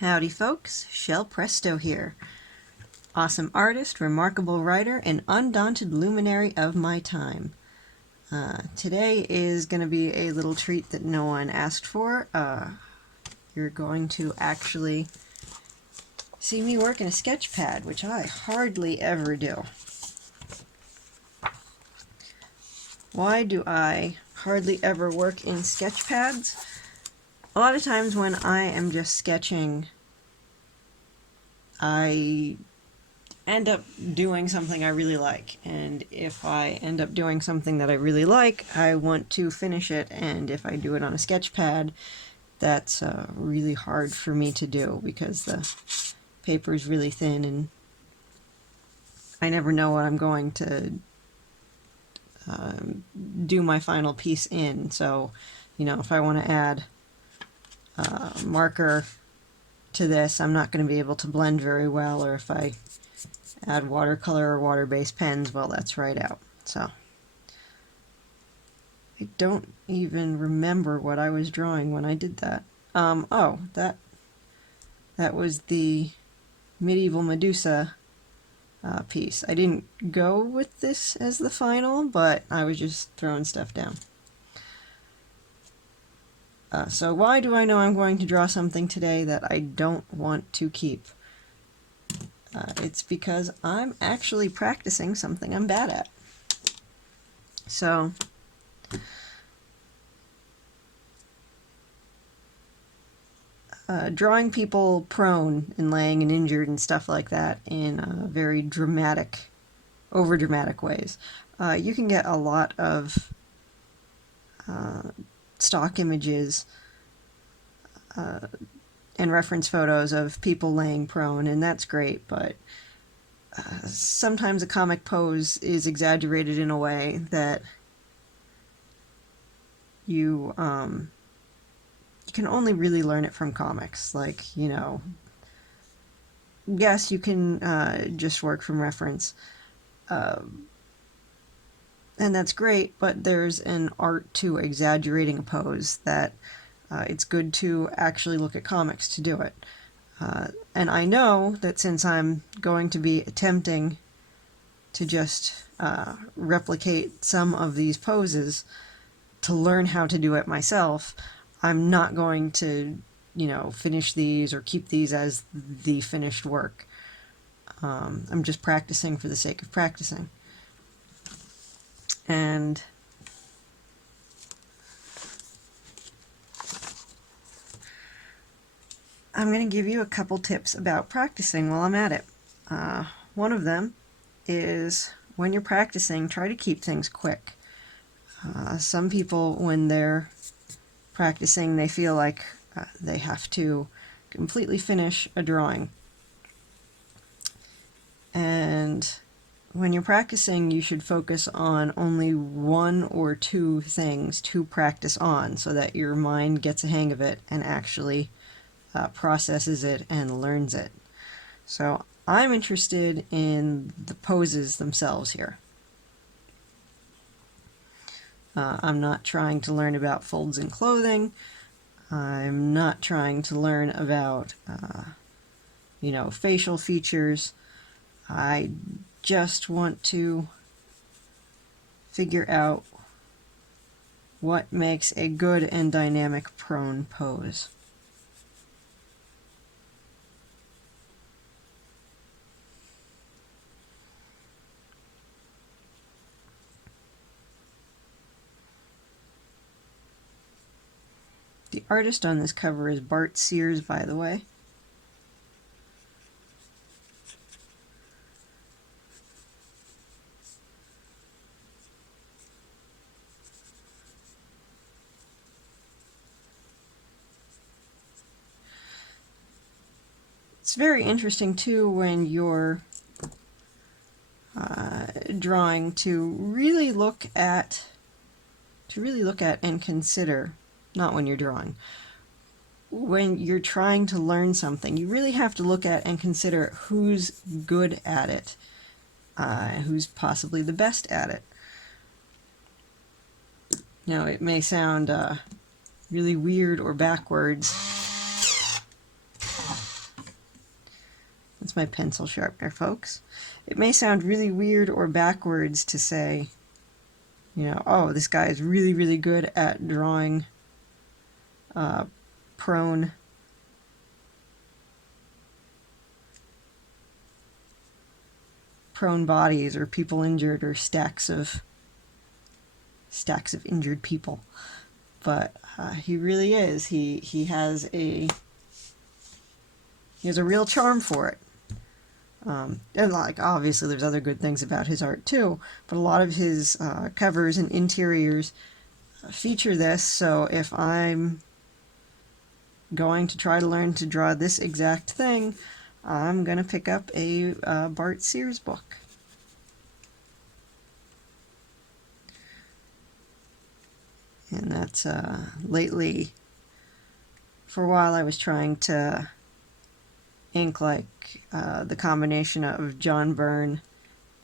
Howdy folks, Shell Presto here. Awesome artist, remarkable writer, and undaunted luminary of my time. Today is going to be a little treat that no one asked for. You're going to actually see me work in a sketch pad, which I hardly ever do. Why do I hardly ever work in sketch pads? A lot of times when I am just sketching, I end up doing something I really like, and if I end up doing something that I really like, I want to finish it, and if I do it on a sketch pad, that's really hard for me to do because the paper is really thin and I never know what I'm going to do my final piece in. So, you know, if I want to add marker to this, I'm not going to be able to blend very well, or if I add watercolor or water-based pens, well, that's right out. So I don't even remember what I was drawing when I did that. Oh, that was the medieval Medusa piece. I didn't go with this as the final, but I was just throwing stuff down. So why do I know I'm going to draw something today that I don't want to keep? It's because I'm actually practicing something I'm bad at. So drawing people prone and laying and injured and stuff like that in very dramatic, over-dramatic ways. You can get a lot of stock images and reference photos of people laying prone, and that's great, but sometimes a comic pose is exaggerated in a way that you can only really learn it from comics. Like, you know, yes, you can just work from reference, and that's great, but there's an art to exaggerating a pose that it's good to actually look at comics to do it. And I know that since I'm going to be attempting to just replicate some of these poses to learn how to do it myself, I'm not going to, you know, finish these or keep these as the finished work. I'm just practicing for the sake of practicing. And I'm going to give you a couple tips about practicing while I'm at it. One of them is when you're practicing, try to keep things quick. Some people, when they're practicing, they feel like they have to completely finish a drawing. And when you're practicing, you should focus on only one or two things to practice on so that your mind gets a hang of it and actually processes it and learns it. So I'm interested in the poses themselves here. I'm not trying to learn about folds in clothing. I'm not trying to learn about, you know, facial features. I just want to figure out what makes a good and dynamic prone pose. The artist on this cover is Bart Sears, by the way. It's very interesting too when you're drawing to really look at and consider, not when you're drawing, when you're trying to learn something, you really have to look at and consider who's good at it, who's possibly the best at it. Now, it may sound really weird or backwards, That's my pencil sharpener, folks. It may sound really weird or backwards to say, you know, oh, this guy is really, really good at drawing prone bodies or people injured or stacks of injured people. But he really is. He has a real charm for it. And like obviously there's other good things about his art too, but a lot of his covers and interiors feature this. So if I'm going to try to learn to draw this exact thing, I'm gonna pick up a Bart Sears book. And that's lately, for a while I was trying to ink like the combination of John Byrne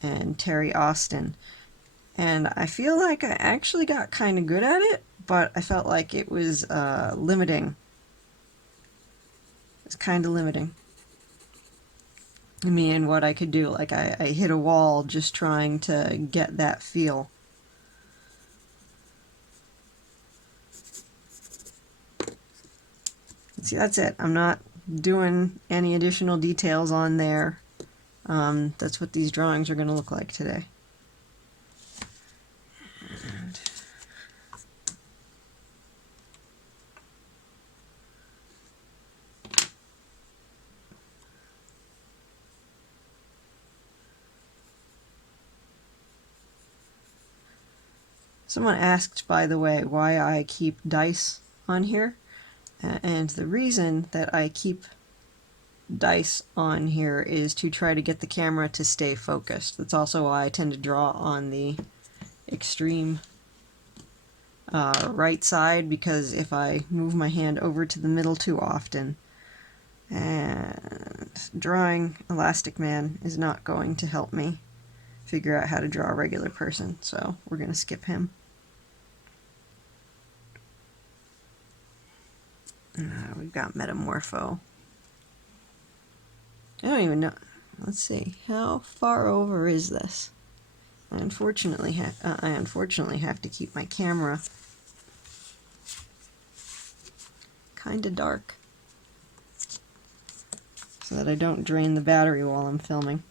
and Terry Austin, and I feel like I actually got kind of good at it, but I felt like it was limiting. It's kind of limiting me and what I could do. Like I hit a wall just trying to get that feel. See, that's it. I'm not doing any additional details on there. That's what these drawings are going to look like today. And someone asked, by the way, why I keep dice on here. And the reason that I keep dice on here is to try to get the camera to stay focused. That's also why I tend to draw on the extreme right side, because if I move my hand over to the middle too often, and drawing Elastic Man is not going to help me figure out how to draw a regular person, so we're going to skip him. We've got Metamorpho. I don't even know. Let's see. How far over is this? I unfortunately have to keep my camera kind of dark so that I don't drain the battery while I'm filming.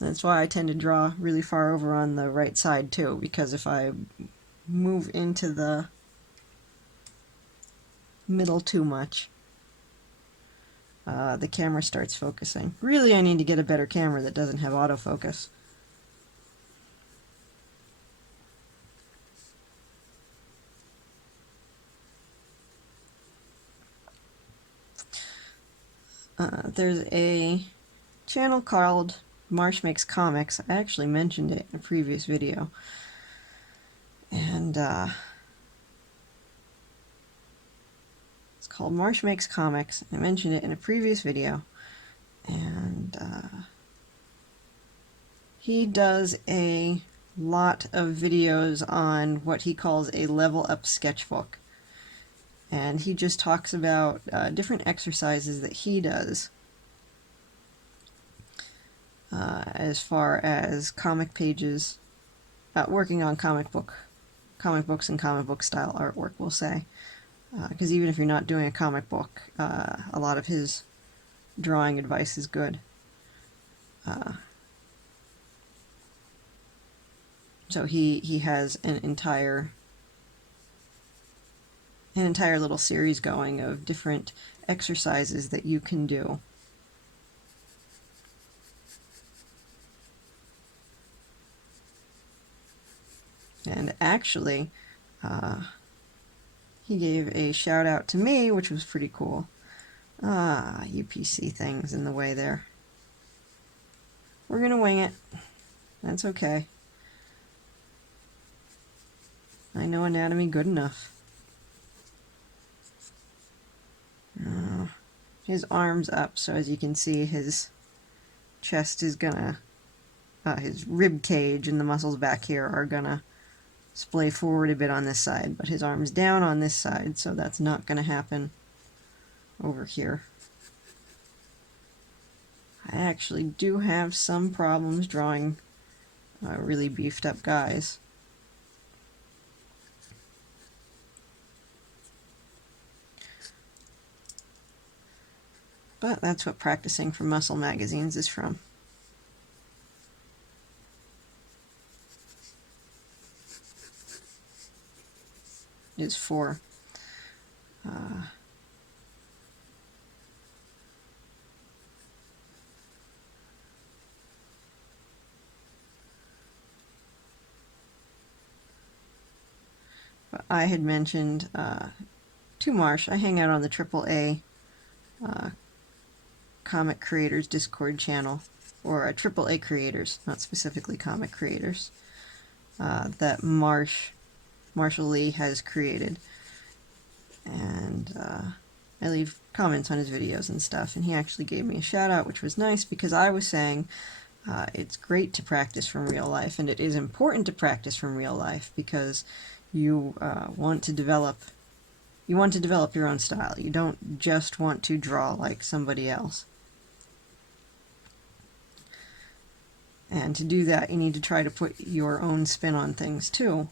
That's why I tend to draw really far over on the right side too, because if I move into the middle too much, the camera starts focusing. Really, I need to get a better camera that doesn't have autofocus. There's a channel called Marsh Makes Comics. I actually mentioned it in a previous video. And it's called Marsh Makes Comics. I mentioned it in a previous video. And he does a lot of videos on what he calls a level up sketchbook. And he just talks about different exercises that he does as far as comic pages, working on comic books and comic book style artwork, we'll say. Because even if you're not doing a comic book, a lot of his drawing advice is good. So he has an entire little series going of different exercises that you can do. And actually, he gave a shout out to me, which was pretty cool. UPC things in the way there. We're gonna wing it. That's okay. I know anatomy good enough. His arm's up, so as you can see, his chest is gonna, his rib cage and the muscles back here are gonna splay forward a bit on this side, but his arm's down on this side, so that's not going to happen over here. I actually do have some problems drawing really beefed up guys. But that's what practicing for muscle magazines is from. Is for. But I had mentioned to Marsh, I hang out on the AAA comic creators Discord channel, or AAA creators, not specifically comic creators, that Marshall Lee has created. And I leave comments on his videos and stuff, and he actually gave me a shout out, which was nice, because I was saying it's great to practice from real life, and it is important to practice from real life, because you want to develop your own style. You don't just want to draw like somebody else. And to do that, you need to try to put your own spin on things too.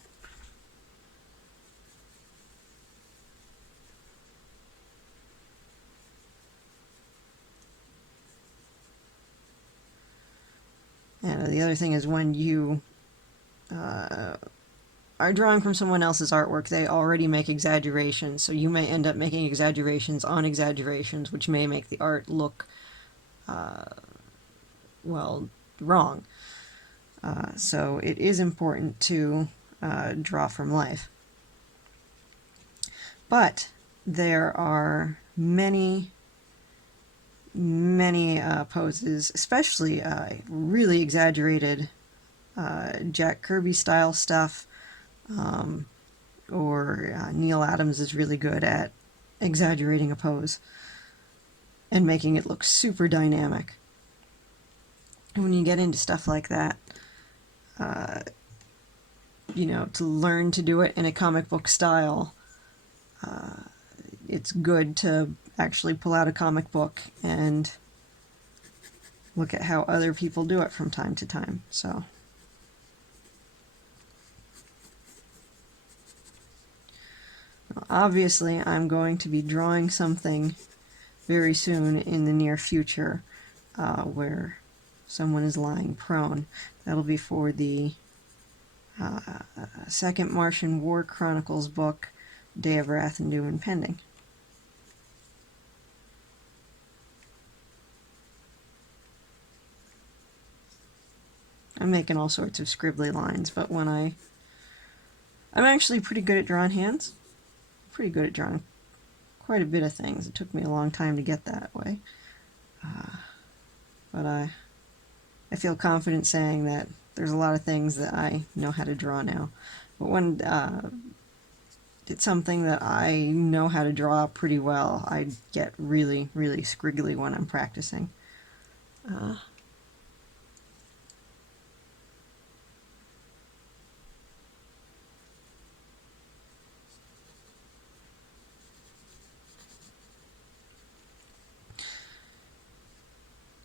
And the other thing is, when you are drawing from someone else's artwork, they already make exaggerations, so you may end up making exaggerations on exaggerations, which may make the art look, well, wrong. So it is important to draw from life. But there are many poses, especially really exaggerated Jack Kirby style stuff, or Neil Adams is really good at exaggerating a pose and making it look super dynamic. And when you get into stuff like that, you know, to learn to do it in a comic book style, it's good to actually pull out a comic book and look at how other people do it from time to time. So obviously I'm going to be drawing something very soon in the near future where someone is lying prone. That'll be for the second Martian War Chronicles book, Day of Wrath and Doom Impending. I'm making all sorts of scribbly lines, but when I'm actually pretty good at drawing hands. Pretty good at drawing quite a bit of things. It took me a long time to get that way. But I feel confident saying that there's a lot of things that I know how to draw now. But when it's something that I know how to draw pretty well, I get really, really scriggly when I'm practicing.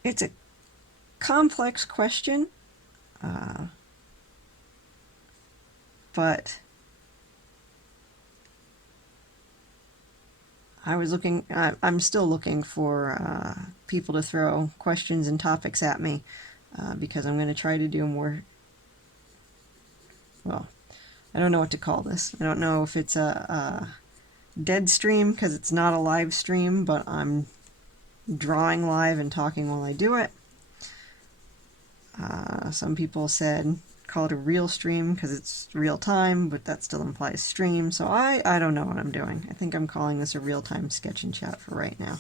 It's a complex question, but I'm still looking for people to throw questions and topics at me, because I'm going to try to do more, well, I don't know what to call this. I don't know if it's a dead stream, because it's not a live stream, but I'm drawing live and talking while I do it. Some people said call it a real stream because it's real time, but that still implies stream, so I don't know what I'm doing. I think I'm calling this a real-time sketch and chat for right now.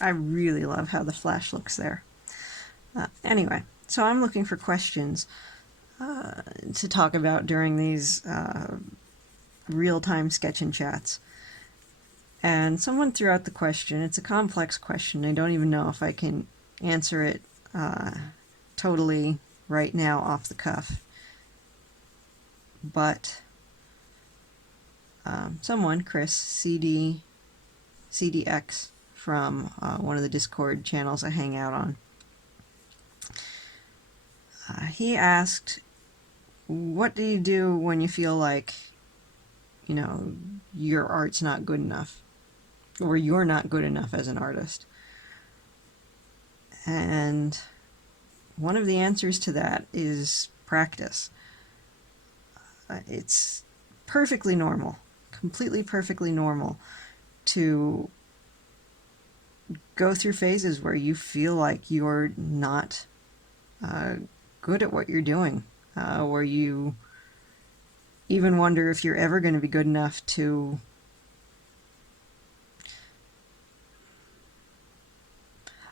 I really love how the flash looks there. Anyway, so I'm looking for questions to talk about during these real-time sketching chats. And someone threw out the question. It's a complex question. I don't even know if I can answer it totally right now off the cuff. But someone, Chris, CDX, from one of the Discord channels I hang out on, he asked, what do you do when you feel like, you know, your art's not good enough, or you're not good enough as an artist? And one of the answers to that is practice. It's perfectly normal, completely perfectly normal, to go through phases where you feel like you're not good at what you're doing, where you even wonder if you're ever going to be good enough to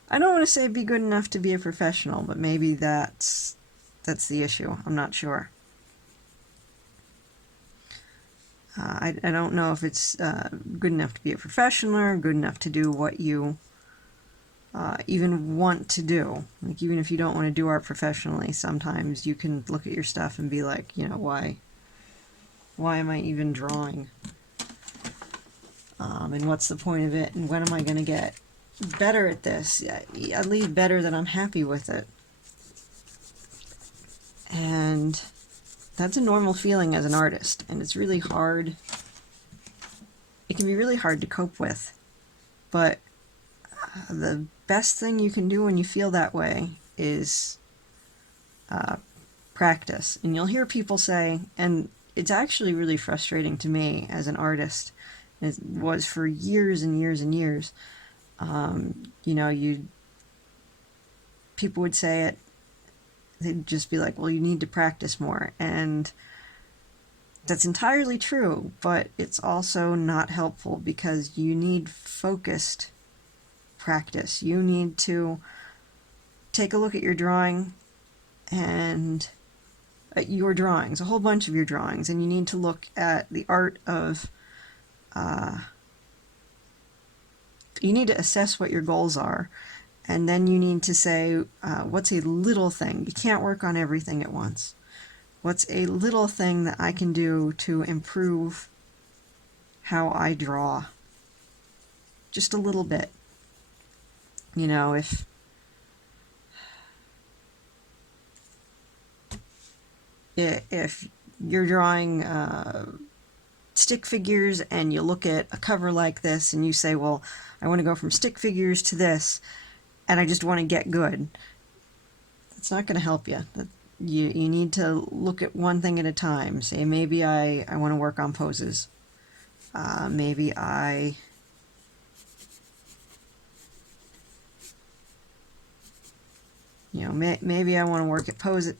I don't want to say be good enough to be a professional, but maybe that's the issue. I'm not sure. I don't know if it's good enough to be a professional or good enough to do what you even want to do. Like, even if you don't want to do art professionally, sometimes you can look at your stuff and be like, you know, why am I even drawing? And what's the point of it? And when am I going to get better at this? At least better than I'm happy with it. And that's a normal feeling as an artist, and it's really hard. It can be really hard to cope with, but the best thing you can do when you feel that way is practice. And you'll hear people say, and it's actually really frustrating to me as an artist, it was for years and years and years, you know, people would say it, they'd just be like, well, you need to practice more. And that's entirely true, but it's also not helpful, because you need focused practice. You need to take a look at your drawing and your drawings, a whole bunch of your drawings, and you need to look at the art of you need to assess what your goals are, and then you need to say, what's a little thing? You can't work on everything at once. What's a little thing that I can do to improve how I draw? Just a little bit. You know, if you're drawing stick figures and you look at a cover like this and you say, well, I want to go from stick figures to this, and I just want to get good, that's not going to help you. You need to look at one thing at a time. Say, maybe I want to work on poses. Maybe maybe I want to work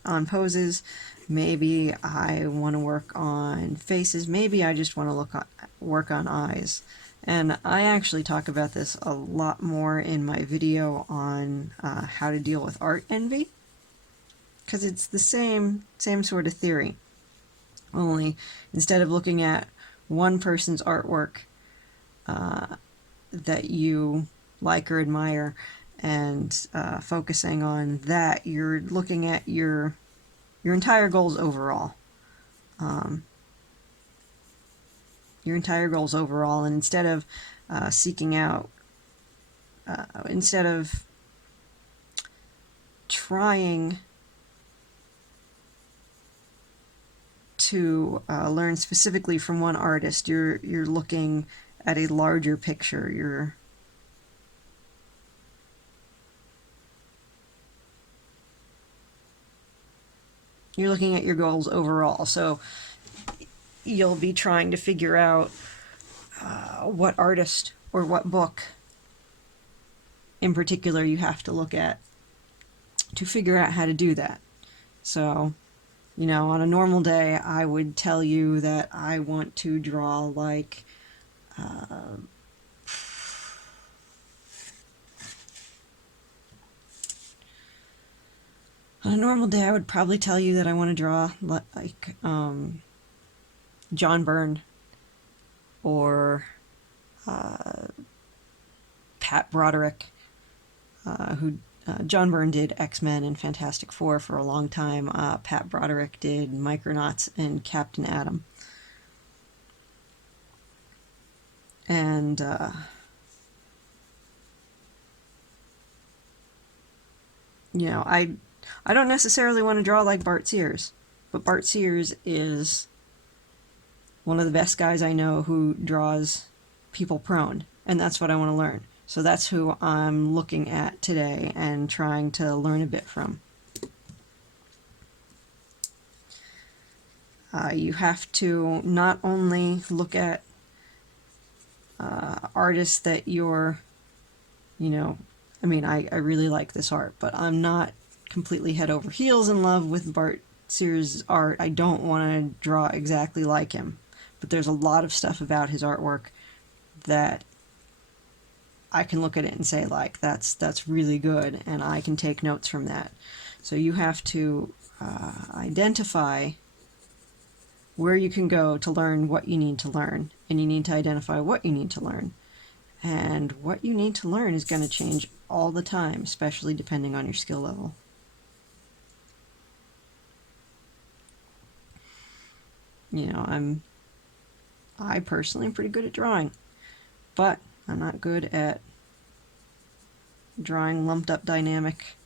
on poses. Maybe I want to work on faces. Maybe I just want to work on eyes. And I actually talk about this a lot more in my video on how to deal with art envy, because it's the same sort of theory. Only instead of looking at one person's artwork that you like or admire and focusing on that, you're looking at your entire goals overall. Your entire goals overall, and instead of seeking out, instead of trying to learn specifically from one artist, you're looking at a larger picture. You're looking at your goals overall. So you'll be trying to figure out what artist or what book in particular you have to look at to figure out how to do that. So, you know, on a normal day, I would tell you that I want to draw like a normal day, I would probably tell you that I want to draw like John Byrne or Pat Broderick, who John Byrne did X-Men and Fantastic Four for a long time. Pat Broderick did Micronauts and Captain Atom. And you know, I don't necessarily want to draw like Bart Sears, but Bart Sears is one of the best guys I know who draws people prone, and that's what I want to learn. So that's who I'm looking at today and trying to learn a bit from. You have to not only look at artists that you're, you know, I mean, I really like this art, but I'm not completely head over heels in love with Bart Sears' art. I don't want to draw exactly like him, but there's a lot of stuff about his artwork that I can look at it and say, like, that's really good, and I can take notes from that. So you have to identify where you can go to learn what you need to learn, and you need to identify what you need to learn. And what you need to learn is going to change all the time, especially depending on your skill level. You know, I personally am pretty good at drawing, but I'm not good at drawing lumped up dynamic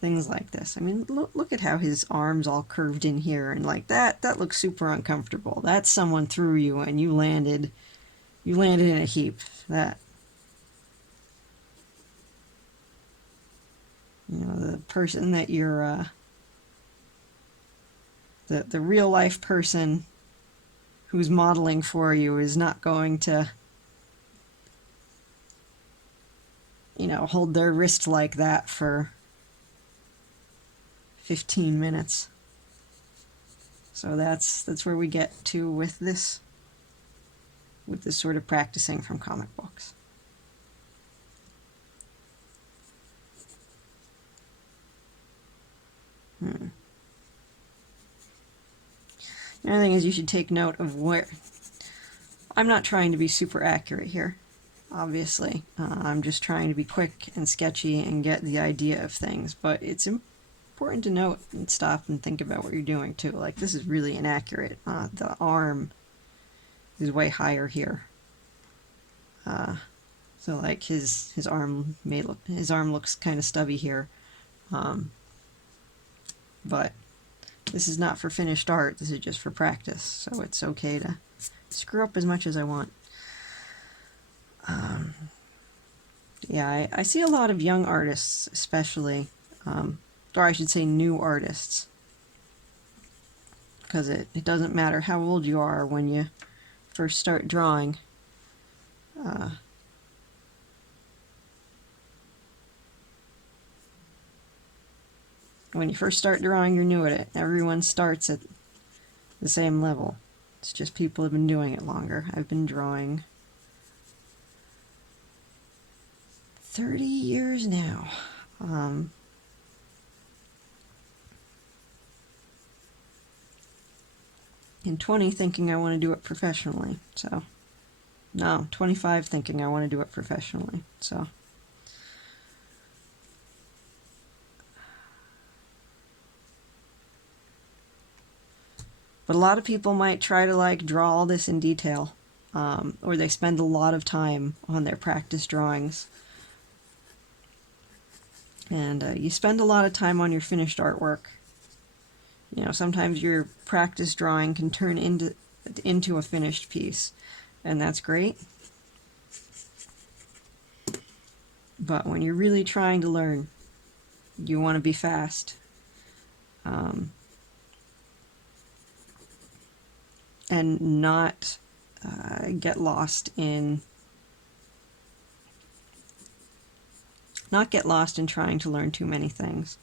things like this. I mean, look at how his arms all curved in here, and like that looks super uncomfortable. That's someone threw you and you landed in a heap. That, you know, the person that you're the real life person who's modeling for you is not going to, you know, hold their wrist like that for 15 minutes. So that's where we get to with this sort of practicing from comic books. The other thing is you should take note of where... I'm not trying to be super accurate here, obviously. I'm just trying to be quick and sketchy and get the idea of things, but it's important to note and stop and think about what you're doing too. Like, this is really inaccurate. The arm is way higher here. So like his arm looks kind of stubby here. But this is not for finished art, this is just for practice, so it's okay to screw up as much as I want. Yeah, I see a lot of young artists, especially, or I should say new artists, because it doesn't matter how old you are when you first start drawing. When you first start drawing, you're new at it. Everyone starts at the same level. It's just people have been doing it longer. I've been drawing 30 years now. In 20 thinking I want to do it professionally. So, no, 25 thinking I want to do it professionally. So, but a lot of people might try to like draw all this in detail, or they spend a lot of time on their practice drawings. And you spend a lot of time on your finished artwork. You know, sometimes your practice drawing can turn into a finished piece, and that's great. But when you're really trying to learn, you want to be fast. And not get lost in trying to learn too many things.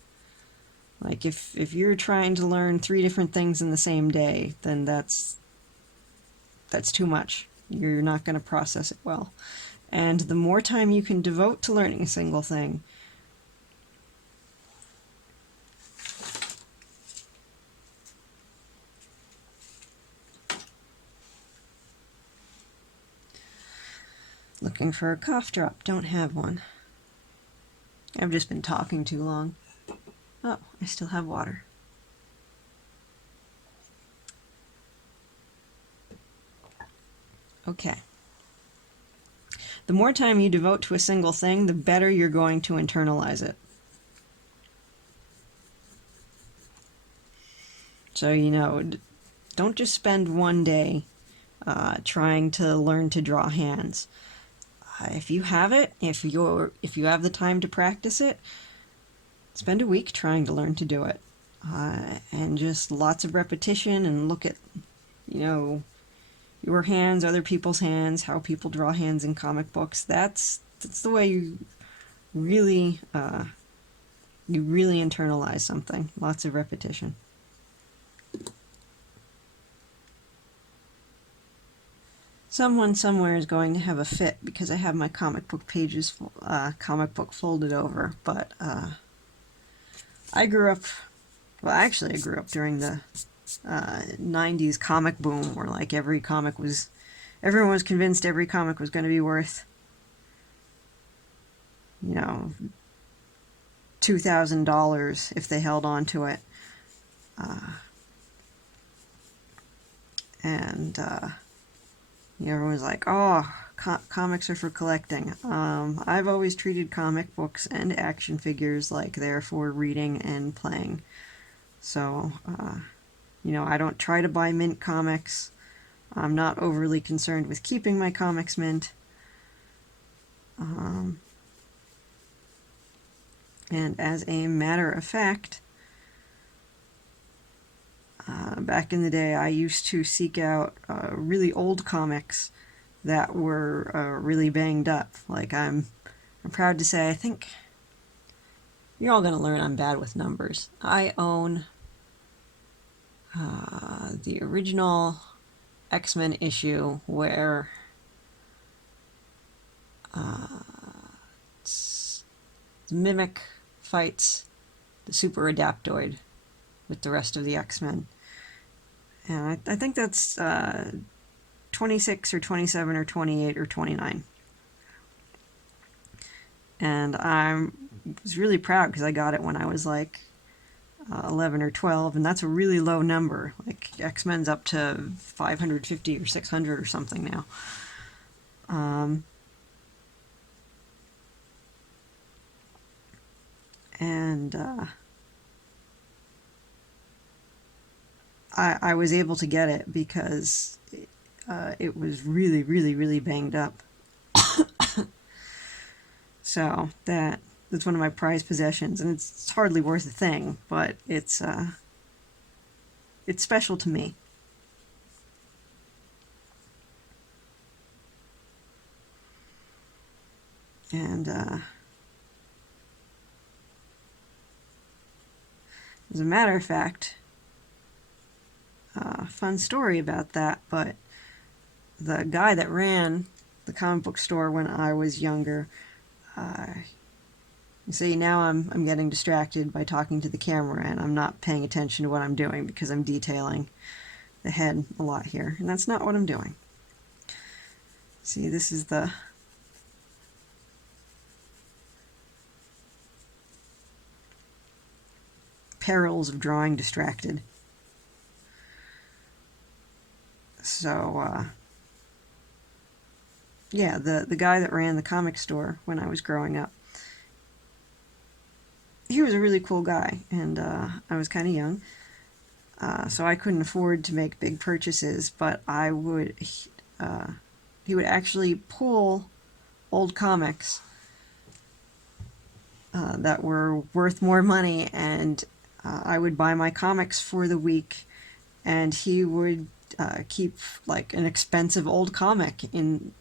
Like if you're trying to learn 3 different things in the same day, then that's too much. You're not going to process it well. And the more time you can devote to learning a single thing, Looking for a cough drop, don't have one. I've just been talking too long. Oh, I still have water. Okay. The more time you devote to a single thing, the better you're going to internalize it. So, don't just spend one day trying to learn to draw hands. If you have it, if you have the time to practice it, spend a week trying to learn to do it. And just lots of repetition, and look at, your hands, other people's hands, how people draw hands in comic books. That's the way you really internalize something. Lots of repetition. Someone somewhere is going to have a fit because I have my comic book folded over. But I grew up during the 90s comic boom, where like everyone was convinced every comic was going to be worth, $2,000 if they held on to it. Everyone's like, oh, comics are for collecting. I've always treated comic books and action figures like they're for reading and playing. So, I don't try to buy mint comics. I'm not overly concerned with keeping my comics mint. And as a matter of fact, back in the day, I used to seek out really old comics that were really banged up. Like, I'm proud to say, I think you're all going to learn I'm bad with numbers. I own the original X-Men issue where the Mimic fights the Super Adaptoid with the rest of the X-Men. And I think that's 26 or 27 or 28 or 29. And I was really proud because I got it when I was like 11 or 12, and that's a really low number. Like, X-Men's up to 550 or 600 or something now. I was able to get it because it was really, really, really banged up. So that's one of my prized possessions, and it's hardly worth a thing, but it's special to me. And as a matter of fact, fun story about that, but the guy that ran the comic book store when I was younger, see, now I'm getting distracted by talking to the camera, and I'm not paying attention to what I'm doing because I'm detailing the head a lot here, and that's not what I'm doing. See, this is the perils of drawing distracted. So, yeah, the guy that ran the comic store when I was growing up, he was a really cool guy, and I was kind of young, so I couldn't afford to make big purchases, but he would actually pull old comics that were worth more money, and I would buy my comics for the week, and he would keep like an expensive old comic in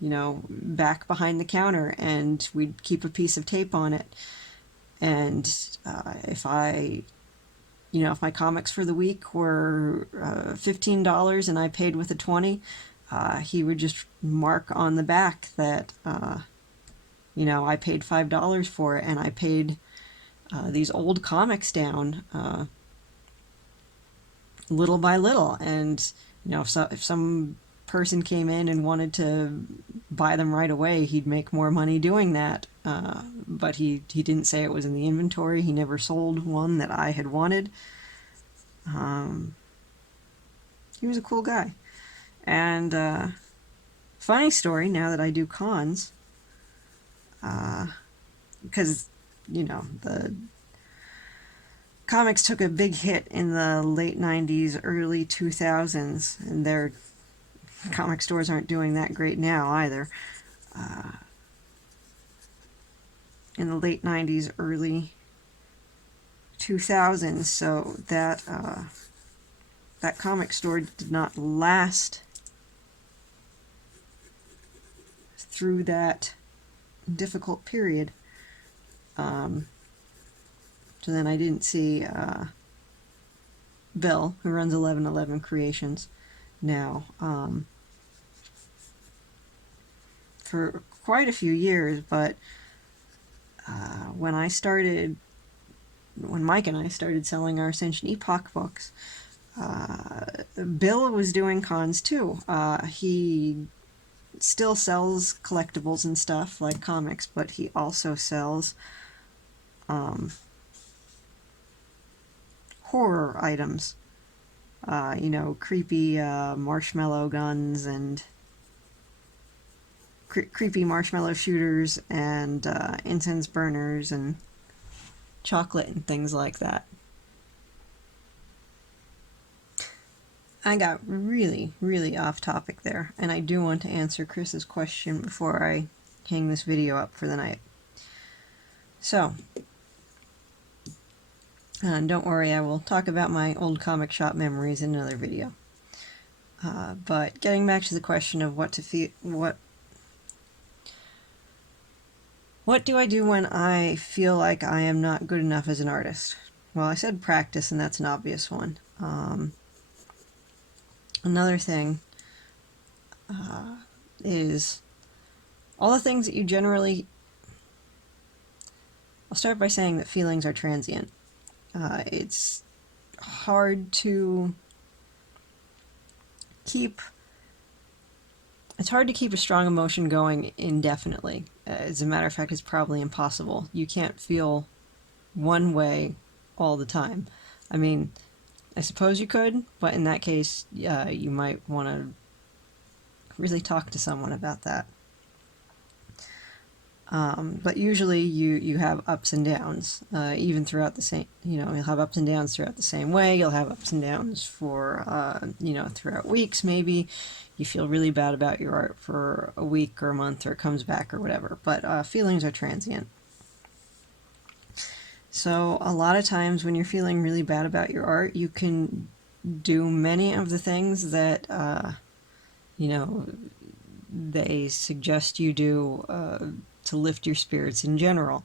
back behind the counter, and we'd keep a piece of tape on it, and if my comics for the week were $15 and I paid with a 20, he would just mark on the back that I paid $5 for it, and I paid these old comics down little by little. And if some person came in and wanted to buy them right away, he'd make more money doing that. But he didn't say it was in the inventory. He never sold one that I had wanted. He was a cool guy. And funny story, now that I do cons, because, the comics took a big hit in the late 90s, early 2000s, and their comic stores aren't doing that great now either. In the late 90s, early 2000s, so that that comic store did not last through that difficult period. So then I didn't see Bill, who runs 1111 Creations now, for quite a few years, but when Mike and I started selling our Ascension Epoch books, Bill was doing cons too. He still sells collectibles and stuff like comics, but he also sells horror items. Creepy marshmallow guns and creepy marshmallow shooters and incense burners and chocolate and things like that. I got really, really off topic there, and I do want to answer Chris's question before I hang this video up for the night. So, don't worry, I will talk about my old comic shop memories in another video. But getting back to the question of what do I do when I feel like I am not good enough as an artist? Well, I said practice, and that's an obvious one. Another thing is all the things that you generally... I'll start by saying that feelings are transient. It's hard to keep a strong emotion going indefinitely. As a matter of fact, it's probably impossible. You can't feel one way all the time. I mean, I suppose you could, but in that case, you might want to really talk to someone about that. But usually you have ups and downs, even throughout the same, you'll have ups and downs throughout the same way. You'll have ups and downs for, throughout weeks maybe. You feel really bad about your art for a week or a month, or it comes back or whatever. But feelings are transient. So a lot of times when you're feeling really bad about your art, you can do many of the things that, they suggest you do to lift your spirits in general.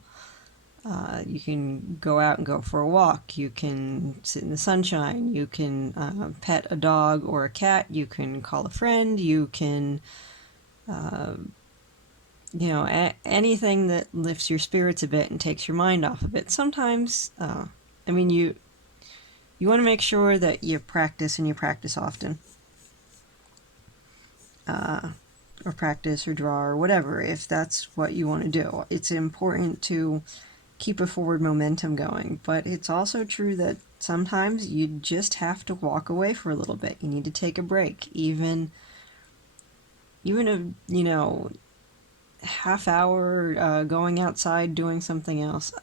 You can go out and go for a walk. You can sit in the sunshine. You can pet a dog or a cat. You can call a friend. You can, anything that lifts your spirits a bit and takes your mind off of it. Sometimes, you want to make sure that you practice, and you practice often. Or practice or draw or whatever, if that's what you want to do. It's important to keep a forward momentum going, but it's also true that sometimes you just have to walk away for a little bit. You need to take a break, even a half hour going outside doing something else,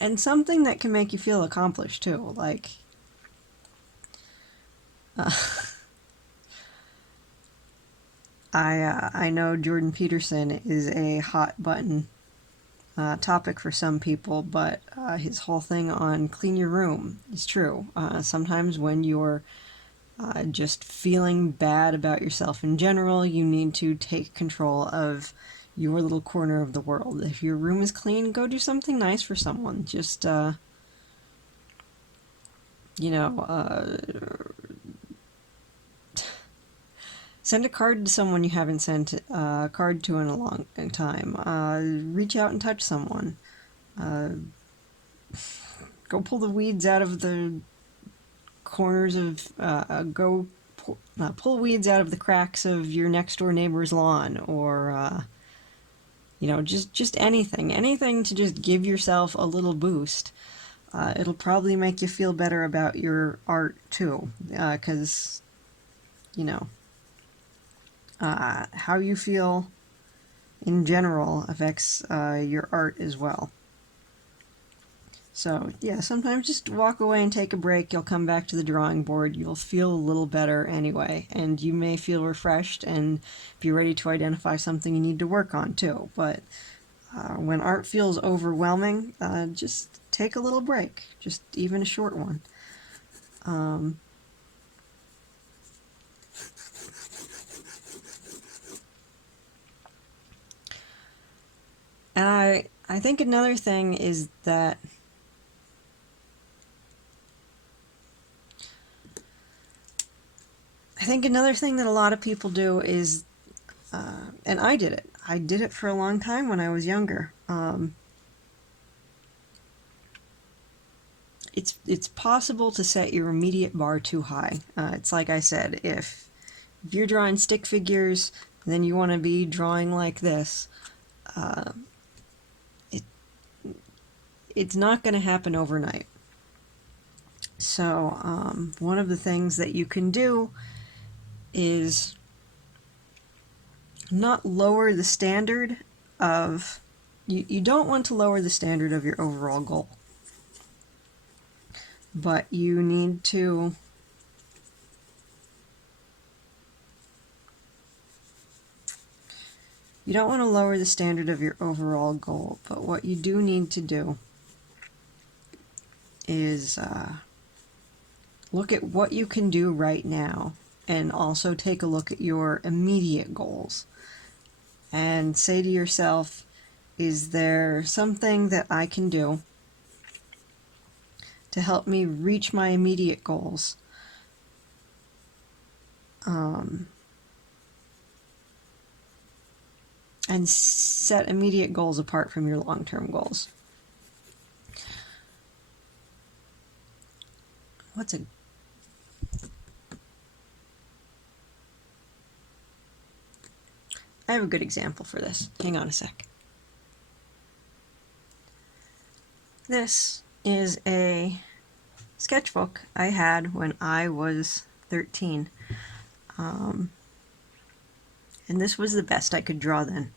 and something that can make you feel accomplished too, like I know Jordan Peterson is a hot button topic for some people, but his whole thing on clean your room is true. Sometimes when you're just feeling bad about yourself in general, you need to take control of your little corner of the world. If your room is clean, go do something nice for someone. Just, send a card to someone you haven't sent a card to in a long time. Reach out and touch someone. Go pull the weeds out of the corners of... go pull weeds out of the cracks of your next door neighbor's lawn, or you know, just anything to just give yourself a little boost. It'll probably make you feel better about your art too, because you know, how you feel in general affects your art as well. So yeah, sometimes just walk away and take a break. You'll come back to the drawing board. You'll feel a little better anyway, and you may feel refreshed and be ready to identify something you need to work on too. But when art feels overwhelming, just take a little break, just even a short one. And I think another thing is that a lot of people do is, and I did it. I did it for a long time when I was younger. It's possible to set your immediate bar too high. It's like I said, if you're drawing stick figures, then you want to be drawing like this. It's not going to happen overnight. So one of the things that you can do is not lower the standard of, you don't want to lower the standard of your overall goal, but you need to you don't want to lower the standard of your overall goal, but what you do need to do is look at what you can do right now, and also take a look at your immediate goals and say to yourself, is there something that I can do to help me reach my immediate goals? And set immediate goals apart from your long-term goals. I have a good example for this. Hang on a sec. This is a sketchbook I had when I was 13. And this was the best I could draw then.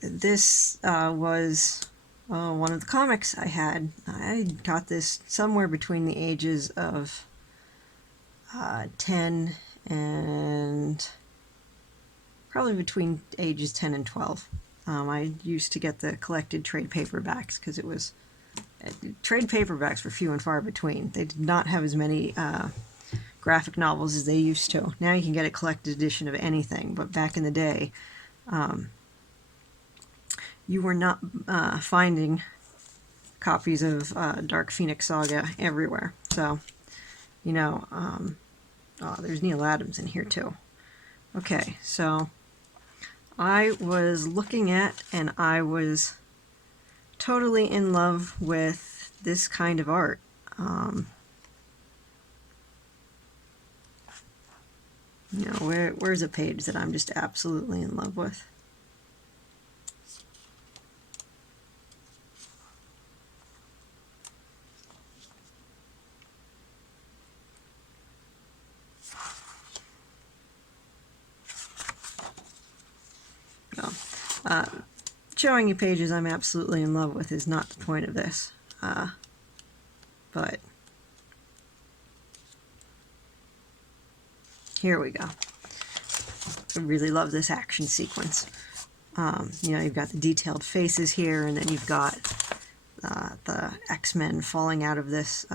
This was one of the comics I had. I got this somewhere between the ages of 10 and probably between ages 10 and 12. I used to get the collected trade paperbacks because it was trade paperbacks were few and far between. They did not have as many graphic novels as they used to. Now you can get a collected edition of anything, but back in the day, you were not finding copies of Dark Phoenix Saga everywhere. So, you know, oh, there's Neil Adams in here too. Okay, so I was looking at, and I was totally in love with this kind of art. You know, where's a page that I'm just absolutely in love with? No. Showing you pages I'm absolutely in love with is not the point of this. But here we go. I really love this action sequence. You know, you've got the detailed faces here, and then you've got the X-Men falling out of this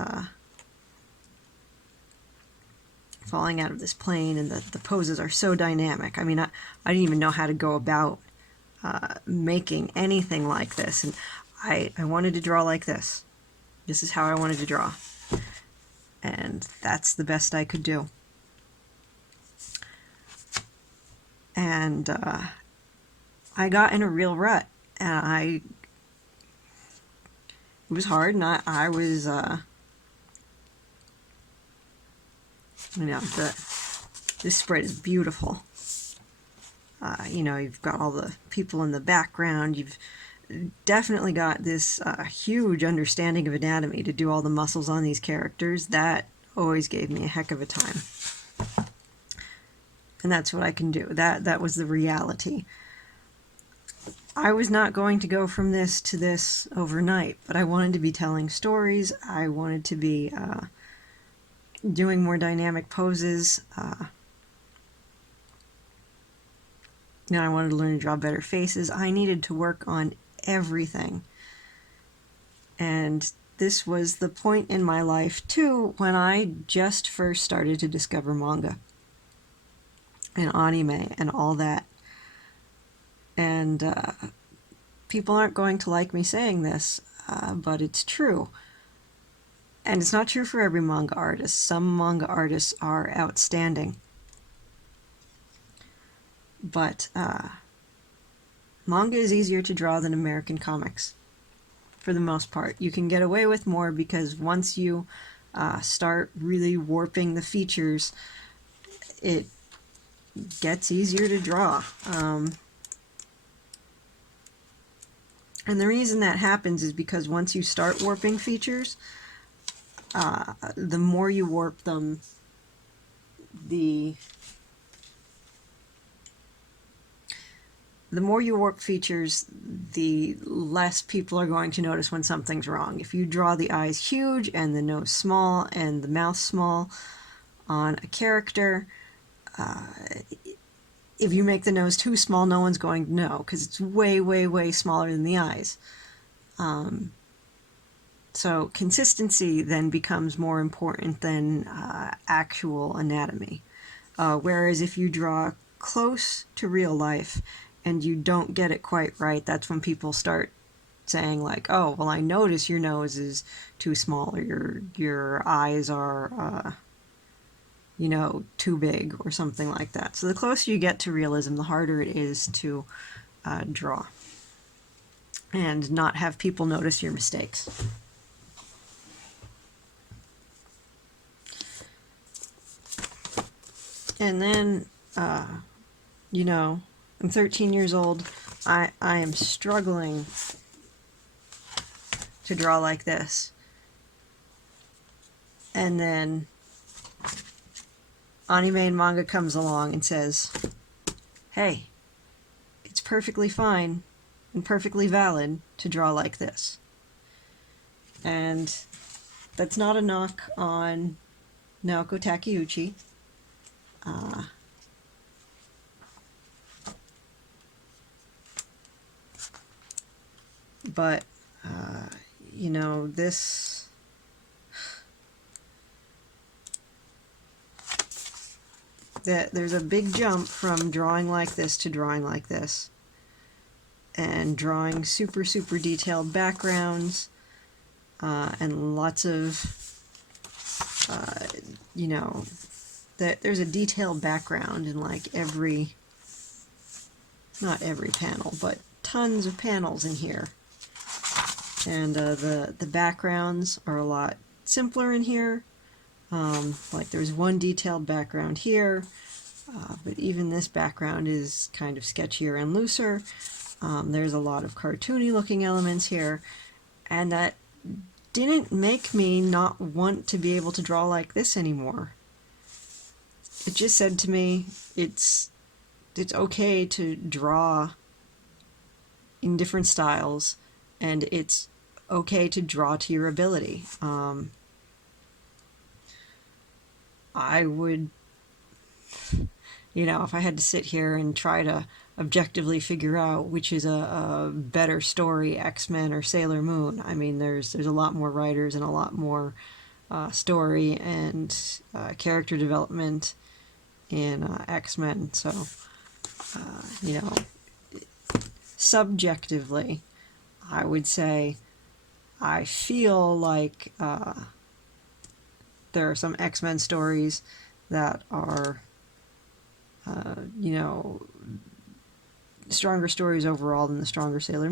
plane, and the poses are so dynamic. I mean, I didn't even know how to go about making anything like this, and I wanted to draw like this. This is how I wanted to draw, and that's the best I could do. And I got in a real rut, and it was hard, and I was You know, this spread is beautiful. You know, you've got all the people in the background. You've definitely got this huge understanding of anatomy to do all the muscles on these characters. That always gave me a heck of a time. And that's what I can do. That was the reality. I was not going to go from this to this overnight, but I wanted to be telling stories. I wanted to be doing more dynamic poses. You know, I wanted to learn to draw better faces. I needed to work on everything. And this was the point in my life, too, when I just first started to discover manga and anime and all that. And people aren't going to like me saying this, but it's true. And it's not true for every manga artist. Some manga artists are outstanding. But manga is easier to draw than American comics, for the most part. You can get away with more because once you start really warping the features, it gets easier to draw. And the reason that happens is because once you start warping features, the more you warp them, the more you warp features, the less people are going to notice when something's wrong. If you draw the eyes huge and the nose small and the mouth small on a character, if you make the nose too small, no one's going to know because it's way, way, way smaller than the eyes. So consistency then becomes more important than actual anatomy. Whereas if you draw close to real life and you don't get it quite right, that's when people start saying like, oh, well, I notice your nose is too small, or your eyes are, you know, too big, or something like that. So the closer you get to realism, the harder it is to draw and not have people notice your mistakes. And then, you know, I'm 13 years old. I am struggling to draw like this. And then anime and manga comes along and says, hey, it's perfectly fine and perfectly valid to draw like this. And that's not a knock on Naoko Takeuchi. But, you know, there's a big jump from drawing like this to drawing like this. And drawing super, super detailed backgrounds, and lots of, you know, there's a detailed background in like not every panel, but tons of panels in here. And the backgrounds are a lot simpler in here. Like there's one detailed background here, but even this background is kind of sketchier and looser. There's a lot of cartoony looking elements here, and that didn't make me not want to be able to draw like this anymore. It just said to me, it's okay to draw in different styles, and it's okay to draw to your ability. I would, you know, if I had to sit here and try to objectively figure out which is a better story, X-Men or Sailor Moon, I mean, there's a lot more writers and a lot more story and character development in X-Men. So, you know, subjectively, I would say I feel like there are some X-Men stories that are, you know, stronger stories overall than the strongest Sailor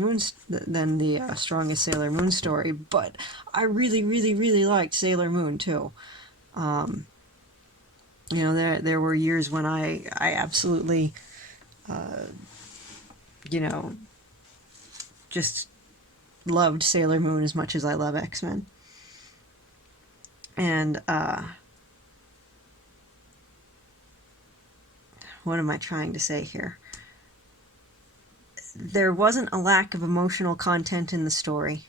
Moon story, but I really, really, really liked Sailor Moon too. You know, there were years when I absolutely, you know, just loved Sailor Moon as much as I love X-Men. And what am I trying to say here? There wasn't a lack of emotional content in the story.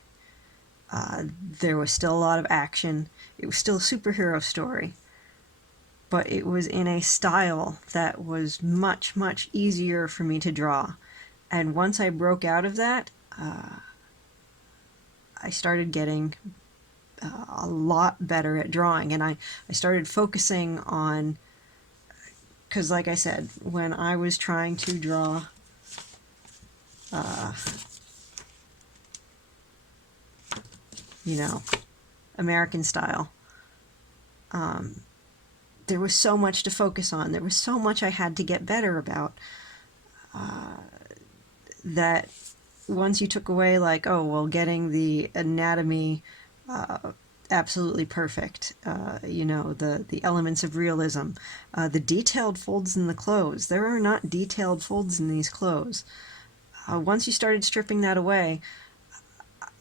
There was still a lot of action. It was still a superhero story. But it was in a style that was much, much easier for me to draw. And once I broke out of that, I started getting a lot better at drawing. And I started focusing on, because like I said, when I was trying to draw you know, American style, there was so much to focus on. There was so much I had to get better about, that once you took away, like, oh, well, getting the anatomy absolutely perfect, you know, the elements of realism, the detailed folds in the clothes. There are not detailed folds in these clothes. Once you started stripping that away,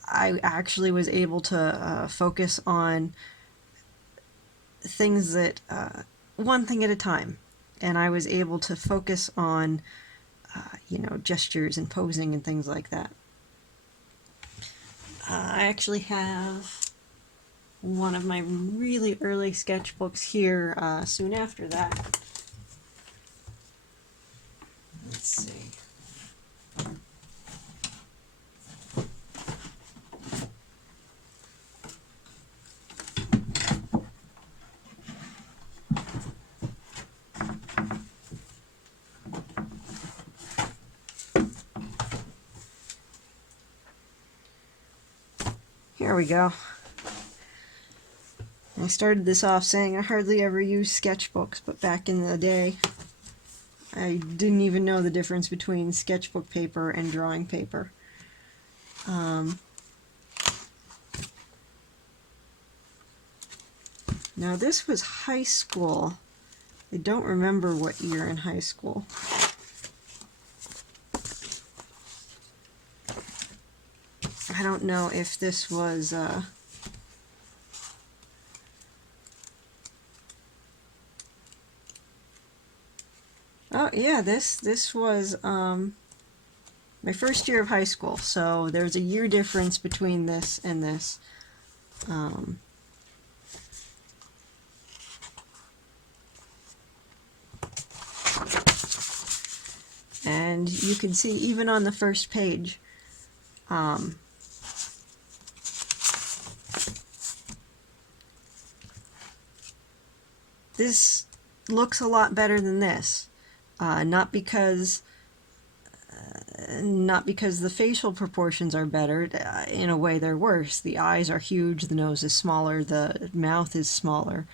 I actually was able to focus on things that, one thing at a time. And I was able to focus on, you know, gestures and posing and things like that. I actually have one of my really early sketchbooks here soon after that. Let's see. Here we go. I started this off saying I hardly ever use sketchbooks, but back in the day, I didn't even know the difference between sketchbook paper and drawing paper. Now this was high school. I don't remember what year in high school. I don't know if this was oh yeah, this was my first year of high school, so there's a year difference between this and this. And you can see even on the first page, this looks a lot better than this. Not because the facial proportions are better. In a way, they're worse. The eyes are huge, the nose is smaller, the mouth is smaller.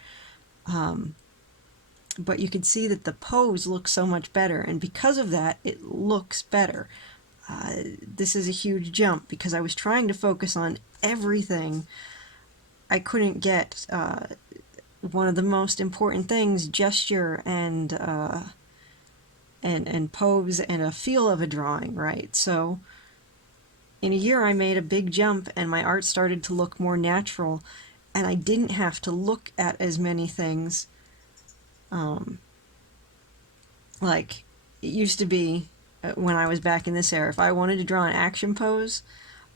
But you can see that the pose looks so much better, and because of that, it looks better. This is a huge jump because I was trying to focus on everything. I couldn't get one of the most important things, gesture and pose and a feel of a drawing, right? So in a year I made a big jump and my art started to look more natural, and I didn't have to look at as many things. Like it used to be when I was back in this era, if I wanted to draw an action pose,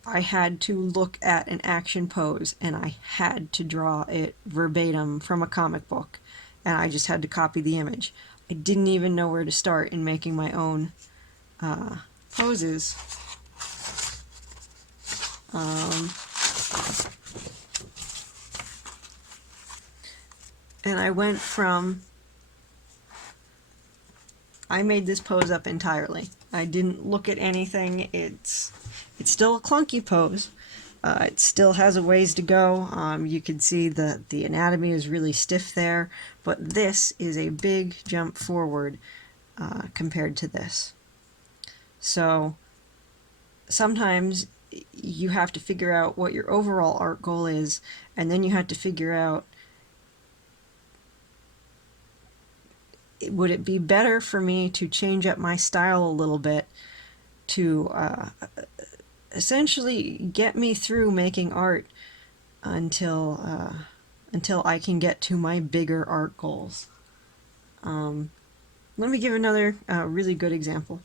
I had to look at an action pose and I had to draw it verbatim from a comic book, and I just had to copy the image. I didn't even know where to start in making my own poses. And I went from, I made this pose up entirely. I didn't look at anything. It's still a clunky pose. It still has a ways to go. You can see the anatomy is really stiff there, but this is a big jump forward compared to this. So sometimes you have to figure out what your overall art goal is, and then you have to figure out would it be better for me to change up my style a little bit to essentially get me through making art until I can get to my bigger art goals? Let me give another really good example.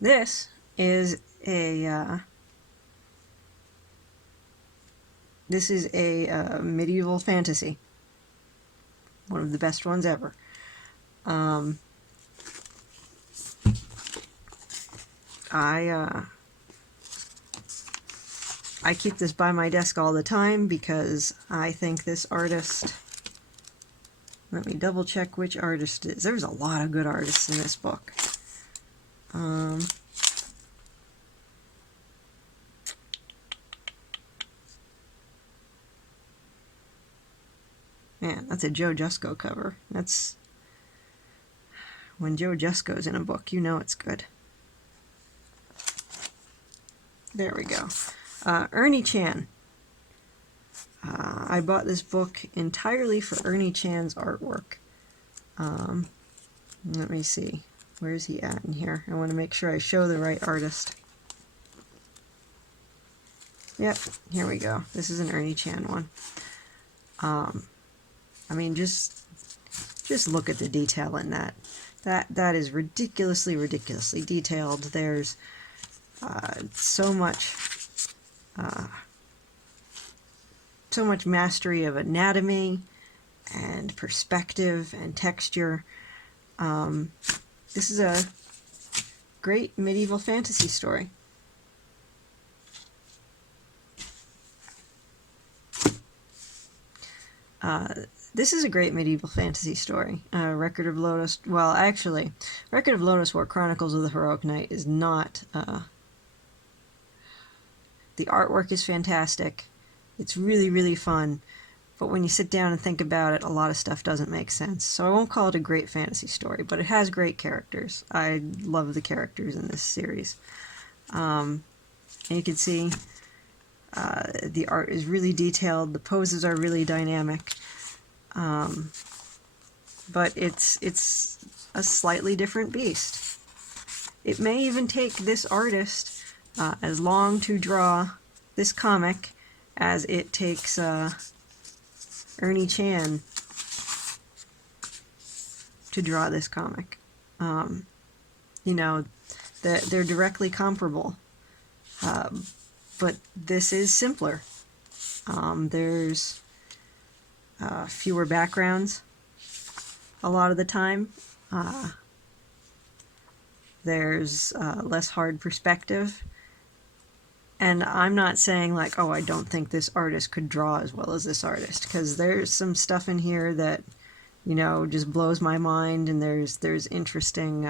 This is a medieval fantasy, one of the best ones ever. I keep this by my desk all the time because I think this artist, let me double check which artist it is. There's a lot of good artists in this book. Man, that's a Joe Jusko cover. That's when Joe Jusko's in a book, you know it's good. There we go. Ernie Chan. I bought this book entirely for Ernie Chan's artwork. Let me see. Where is he at in here? I want to make sure I show the right artist. Yep, here we go. This is an Ernie Chan one. I mean, just look at the detail in that. That is ridiculously detailed. There's so much mastery of anatomy and perspective and texture. This is a great medieval fantasy story. This is a great medieval fantasy story. Record of Lodoss. Well, actually, Record of Lodoss War Chronicles of the Heroic Knight is not. The artwork is fantastic. It's really fun. But when you sit down and think about it, a lot of stuff doesn't make sense. So I won't call it a great fantasy story, but it has great characters. I love the characters in this series. And you can see the art is really detailed. The poses are really dynamic. But it's a slightly different beast. It may even take this artist as long to draw this comic as it takes Ernie Chan to draw this comic. You know, they're directly comparable, but this is simpler. There's fewer backgrounds a lot of the time. There's less hard perspective. And I'm not saying like, oh, I don't think this artist could draw as well as this artist, because there's some stuff in here that, you know, just blows my mind, and there's interesting,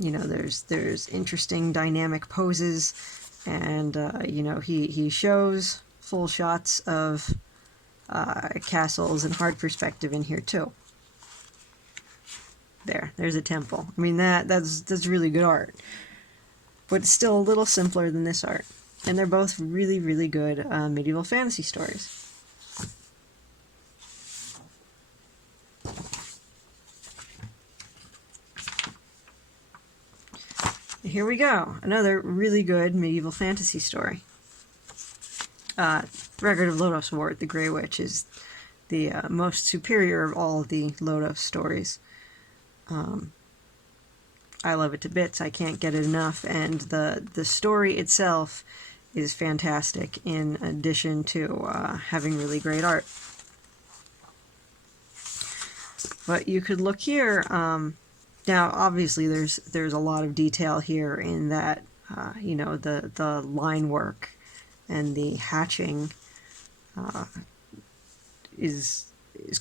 you know, there's interesting dynamic poses, and you know, he shows full shots of castles and hard perspective in here too. There's a temple. I mean, that's really good art. But it's still a little simpler than this art. And they're both really good medieval fantasy stories. Here we go. Another really good medieval fantasy story. Record of Lodoss War, the Grey Witch, is the most superior of all the Lodoss stories. I love it to bits. I can't get it enough, and the story itself is fantastic in addition to having really great art. But you could look here. Now, obviously, there's a lot of detail here in that you know, the line work and the hatching is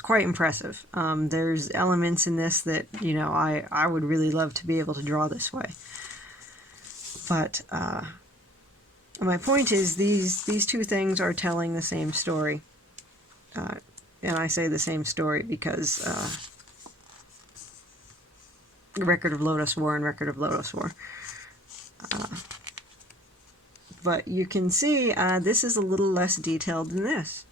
quite impressive. There's elements in this that, you know, I would really love to be able to draw this way. But my point is, these two things are telling the same story. and I say the same story because Record of Lodoss War and Record of Lodoss War. But you can see this is a little less detailed than this.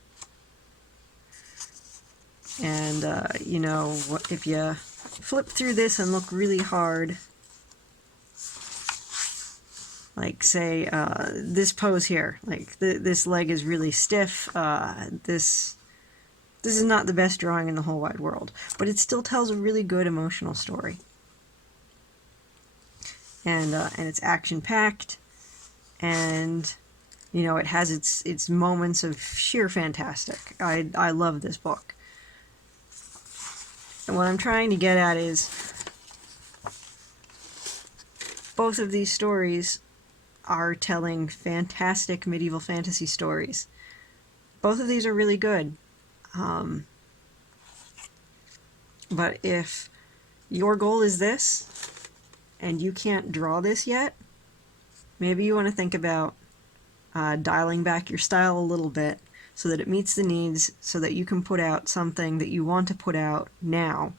And, you know, if you flip through this and look really hard, like say this pose here, like this leg is really stiff, this is not the best drawing in the whole wide world, but it still tells a really good emotional story. And it's action-packed, and you know, it has its moments of sheer fantastic. I love this book. And what I'm trying to get at is both of these stories are telling fantastic medieval fantasy stories. Both of these are really good. But if your goal is this, and you can't draw this yet, maybe you want to think about dialing back your style a little bit so that it meets the needs, so that you can put out something that you want to put out now.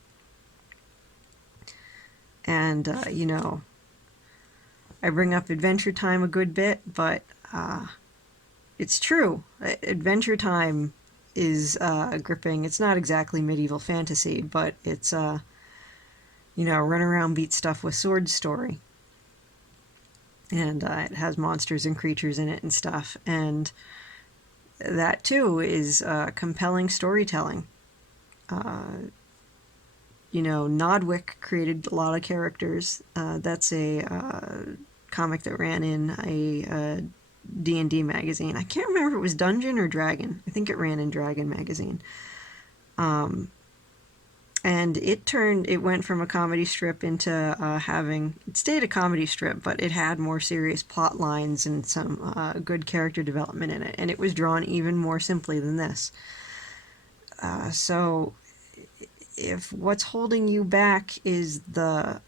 And, you know, I bring up Adventure Time a good bit, but it's true. Adventure Time is gripping. It's not exactly medieval fantasy, but it's, you know, run around, beat stuff with swords story. And it has monsters and creatures in it and stuff. And that, too, is compelling storytelling. You know, Nodwick created a lot of characters. That's a comic that ran in a D&D magazine. I can't remember if it was Dungeon or Dragon. I think it ran in Dragon magazine. And it went from a comedy strip into it stayed a comedy strip, but it had more serious plot lines and some good character development in it, and it was drawn even more simply than this. So if what's holding you back is the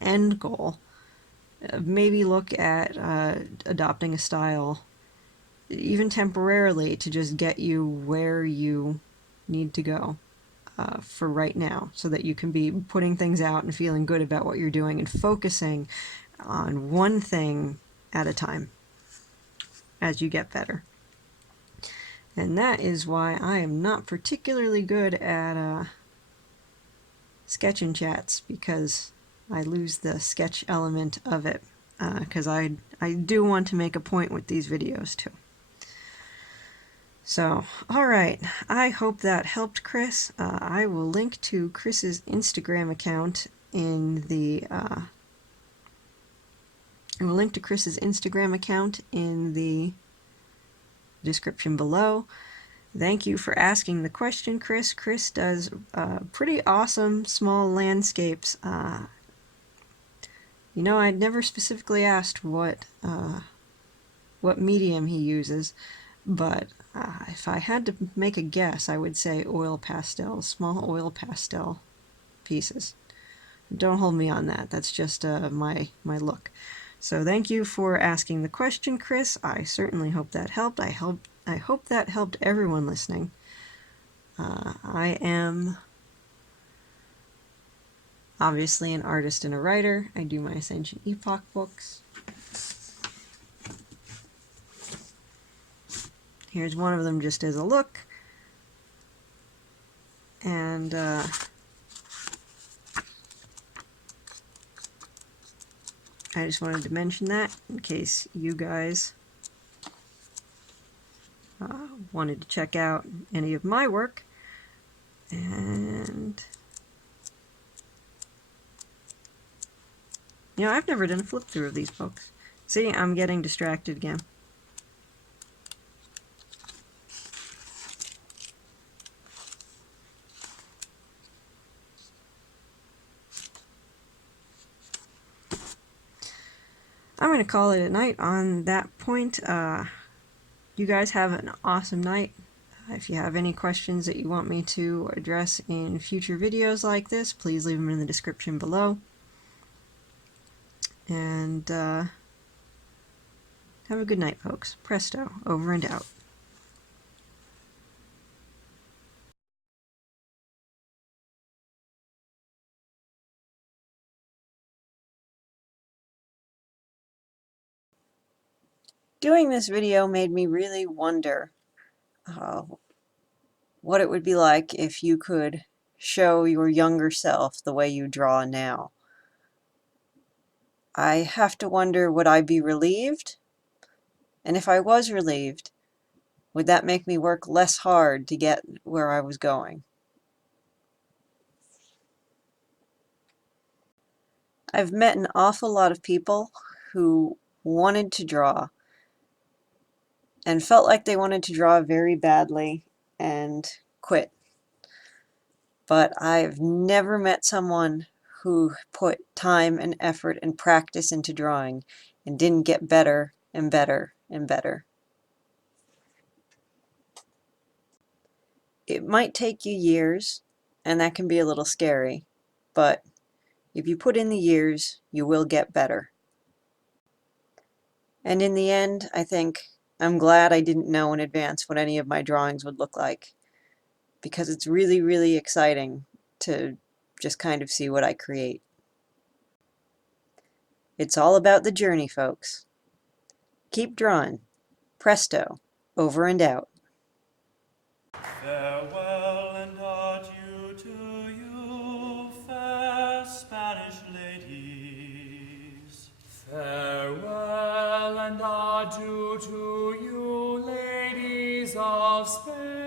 end goal, maybe look at adopting a style, even temporarily, to just get you where you need to go. For right now, so that you can be putting things out and feeling good about what you're doing and focusing on one thing at a time as you get better. And that is why I am not particularly good at sketch and chats, because I lose the sketch element of it, because I do want to make a point with these videos too. So, alright, I hope that helped Chris. I will link to Chris's Instagram account in the description below. Thank you for asking the question, Chris. Chris does pretty awesome small landscapes. You know, I never specifically asked what medium he uses, but if I had to make a guess, I would say oil pastels, small oil pastel pieces. Don't hold me on that. That's just my look. So thank you for asking the question, Chris. I certainly hope that helped. I hope that helped everyone listening. I am obviously an artist and a writer. I do my Ascension Epoch books. Here's one of them just as a look. And I just wanted to mention that in case you guys wanted to check out any of my work. And you know, I've never done a flip through of these books. See, I'm getting distracted again. I'm going to call it a night on that point. You guys have an awesome night. If you have any questions that you want me to address in future videos like this, please leave them in the description below. And have a good night, folks. Presto, over and out. Doing this video made me really wonder what it would be like if you could show your younger self the way you draw now. I have to wonder, would I be relieved? And if I was relieved, would that make me work less hard to get where I was going? I've met an awful lot of people who wanted to draw and felt like they wanted to draw very badly and quit. But I've never met someone who put time and effort and practice into drawing and didn't get better and better and better. It might take you years, and that can be a little scary, but if you put in the years, you will get better. And in the end, I think I'm glad I didn't know in advance what any of my drawings would look like, because it's really, really exciting to just kind of see what I create. It's all about the journey, folks. Keep drawing. Presto. Over and out. Farewell and adieu to you, fair Spanish ladies. Farewell and adieu to you, ladies of Spain.